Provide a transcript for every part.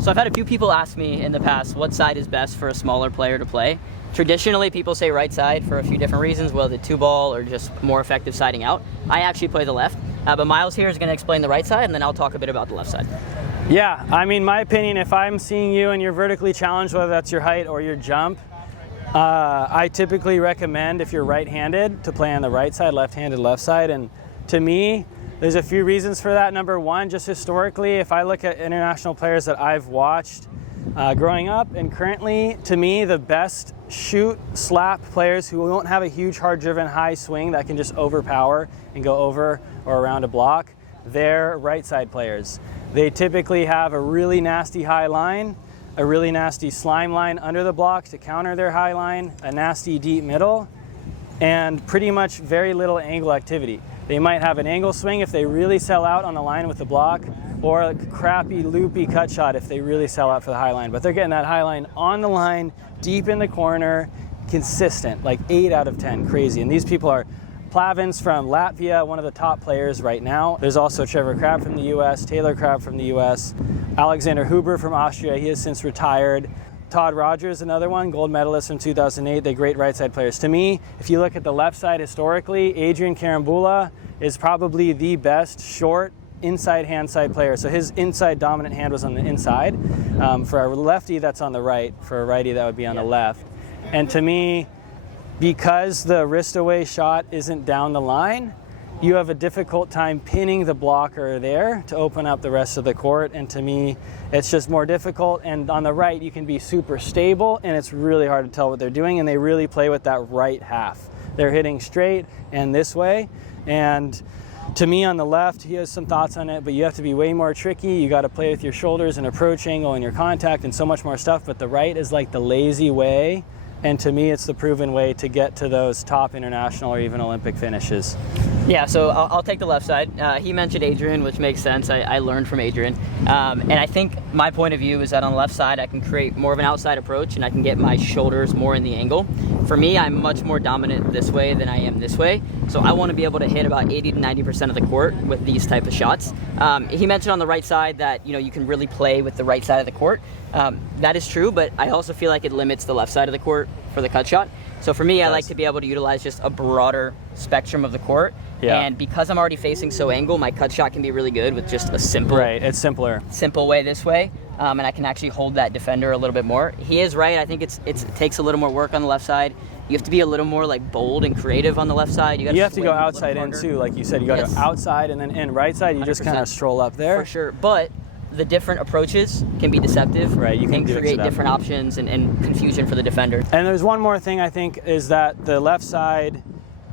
So I've had a few people ask me in the past what side is best for a smaller player to play. Traditionally, people say right side for a few different reasons, whether the 2-ball or just more effective siding out. I actually play the left, but Miles here is going to explain the right side, and then I'll talk a bit about the left side. Yeah, I mean, my opinion, if I'm seeing you and you're vertically challenged, whether that's your height or your jump, I typically recommend, if you're right-handed, to play on the right side, left-handed, left side. And to me, there's a few reasons for that. Number one, just historically, if I look at international players that I've watched growing up and currently, to me, the best shoot, slap players who won't have a huge, hard-driven, high swing that can just overpower and go over or around a block, they're right-side players. They typically have a really nasty high line, a really nasty slime line under the block to counter their high line, a nasty deep middle, and pretty much very little angle activity. They might have an angle swing if they really sell out on the line with the block, or a crappy loopy cut shot if they really sell out for the high line. But they're getting that high line on the line, deep in the corner, consistent, like 8 out of 10, crazy. And these people are Plavins from Latvia, one of the top players right now. There's also Trevor Crabb from the US, Taylor Crabb from the US, Alexander Huber from Austria, he has since retired. Todd Rogers, another one, gold medalist from 2008. They're great right side players. To me, if you look at the left side historically, Adrian Karambula is probably the best short inside hand side player. So his inside dominant hand was on the inside. For a lefty, that's on the right. For a righty, that would be on the left. And to me, because the wrist away shot isn't down the line, you have a difficult time pinning the blocker there to open up the rest of the court. And to me, it's just more difficult. And on the right, you can be super stable, and it's really hard to tell what they're doing. And they really play with that right half. They're hitting straight and this way. And to me, on the left, he has some thoughts on it, but you have to be way more tricky. You got to play with your shoulders and approach angle and your contact and so much more stuff. But the right is like the lazy way. And to me, it's the proven way to get to those top international or even Olympic finishes. Yeah, so I'll take the left side. He mentioned Adrian, which makes sense. I learned from Adrian. And I think my point of view is that on the left side, I can create more of an outside approach and I can get my shoulders more in the angle. For me, I'm much more dominant this way than I am this way. So I want to be able to hit about 80 to 90% of the court with these type of shots. He mentioned on the right side that you can really play with the right side of the court. That is true, but I also feel like it limits the left side of the court for the cut shot. So for me, I like to be able to utilize just a broader spectrum of the court. Yeah. And because I'm already facing so angle, my cut shot can be really good with just a simple, it's simpler, simple way this way. And I can actually hold that defender a little bit more. He is right. I think it takes a little more work on the left side. You have to be a little more like bold and creative on the left side. You have to go outside in too, like you said. You got to go outside and then in. Right side, you 100%. Just kind of stroll up there. For sure, but the different approaches can be deceptive. Right, you can create different options and confusion for the defender. And there's one more thing I think is that the left side,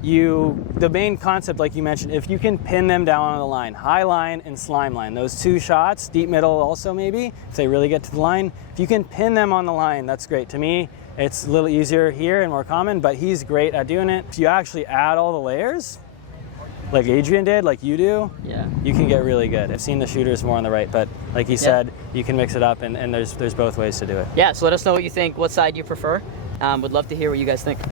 the main concept, like you mentioned, if you can pin them down on the line, high line and slime line, those two shots, deep middle also maybe, if they really get to the line, if you can pin them on the line, that's great. To me, it's a little easier here and more common, but he's great at doing it. If you actually add all the layers, like Adrian did, like you do, you can get really good. I've seen the shooters more on the right, but like he said, you can mix it up, and there's both ways to do it. Yeah, so let us know what you think, what side you prefer. Would love to hear what you guys think.